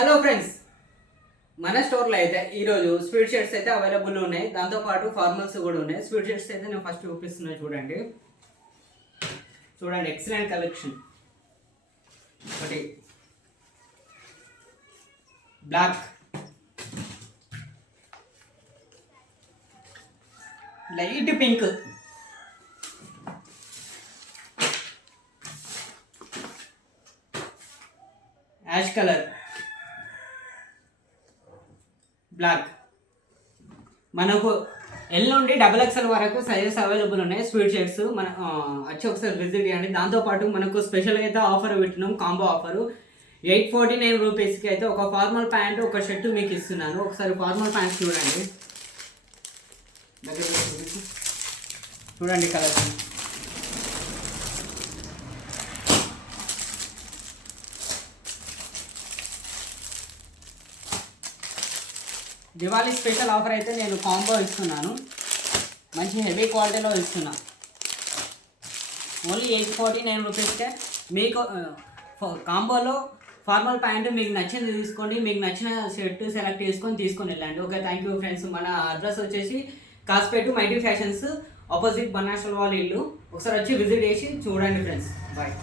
Hello friends, మన స్టోర్లో అయితే ఈరోజు స్వీట్ షర్ట్స్ అయితే అవైలబుల్ ఉన్నాయి. దాంతోపాటు ఫార్మల్స్ కూడా ఉన్నాయి. స్వీట్ షర్ట్స్ అయితే నేను ఫస్ట్ చూపిస్తున్నా. చూడండి ఎక్సలెంట్ కలెక్షన్. ఒకటి black, light pink, ash colour, black. మనకు ఎల్ నుండి XXL వరకు సైజెస్ అవైలబుల్ ఉన్నాయి. స్వీట్ షర్ట్స్ మన వచ్చి ఒకసారి విజిట్ చేయండి. దాంతోపాటు మనకు స్పెషల్గా అయితే ఆఫర్ పెట్టినాం, కాంబో ఆఫరు. 849 రూపీస్కి అయితే ఒక ఫార్మల్ ప్యాంటు ఒక షర్టు మీకు ఇస్తున్నాను. ఒకసారి ఫార్మల్ ప్యాంట్ చూడండి, చూడండి కలెక్షన్. దివాళీ స్పెషల్ ఆఫర్ అయితే నేను కాంబో ఇస్తున్నాను. మంచి హెవీ క్వాలిటీలో ఇస్తున్నా. ఓన్లీ 849 రూపీస్కే మీకు కాంబోలో ఫార్మల్ ప్యాంటు మీకు నచ్చింది తీసుకోండి. మీకు నచ్చిన షర్ట్ సెలెక్ట్ తీసుకొని వెళ్ళండి. Okay, thank you friends. మన అడ్రస్ వచ్చేసి కాస్పేటు మైటీ ఫ్యాషన్స్ ఆపోజిట్ బనాషల్ వాళ్ళ ఇల్లు. ఒకసారి వచ్చి విజిట్ చేసి చూడండి ఫ్రెండ్స్. బాయ్.